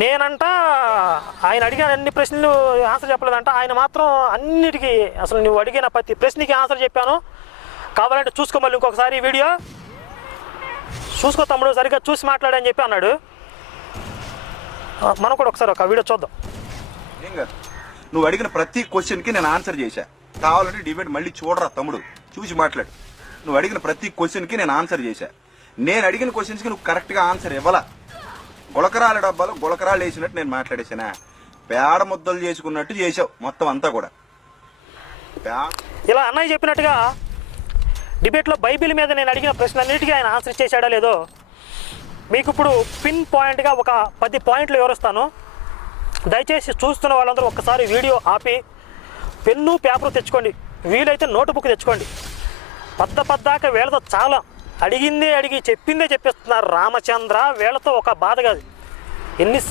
నేనంట ఆయన అడిగిన అన్ని ప్రశ్నలు ఆన్సర్ చెప్పలేదంట. ఆయన మాత్రం అన్నిటికీ అసలు నువ్వు అడిగిన ప్రతి ప్రశ్నకి ఆన్సర్ చెప్పాను, కావాలంటే చూసుకో, మళ్ళీ ఇంకొకసారి వీడియో చూసుకో తమ్ముడు, సరిగ్గా చూసి మాట్లాడని చెప్పి అన్నాడు. మనం కూడా ఒకసారి ఒక వీడియో చూద్దాం. ఏం కాదు, నువ్వు అడిగిన ప్రతి క్వశ్చన్కి నేను ఆన్సర్ చేశా. కావాలంటే డిబేట్ మళ్ళీ చూడరా తమ్ముడు, చూసి మాట్లాడు. నువ్వు అడిగిన ప్రతి క్వశ్చన్కి నేను ఆన్సర్ చేశా. నేను అడిగిన క్వశ్చన్స్కి నువ్వు కరెక్ట్గా ఆన్సర్ ఇవ్వాలా. గులకరాల డబ్బాలో గులకరాలు వేసినట్టు నేను మాట్లాడేసానా? పేడ ముద్దలు చేసుకున్నట్టు చేసావు మొత్తం అంతా కూడా. ఇలా అన్నయ్య చెప్పినట్టుగా డిబేట్లో బైబిల్ మీద నేను అడిగిన ప్రశ్నలన్నిటికీ ఆయన ఆన్సర్ చేశాడో లేదో మీకు ఇప్పుడు పిన్ పాయింట్గా ఒక 10 పాయింట్లు వివరిస్తాను. దయచేసి చూస్తున్న వాళ్ళందరూ ఒక్కసారి వీడియో ఆపి పెన్ను పేపర్ తెచ్చుకోండి, వీలైతే నోటుబుక్ తెచ్చుకోండి. పద్దాక వీళ్ళతో చాలా అడిగిందే అడిగి చెప్పిందే చెప్పిస్తున్నారు రామచంద్ర. వీళ్ళతో ఒక బాధ కాదు, ఎన్నిసార్లు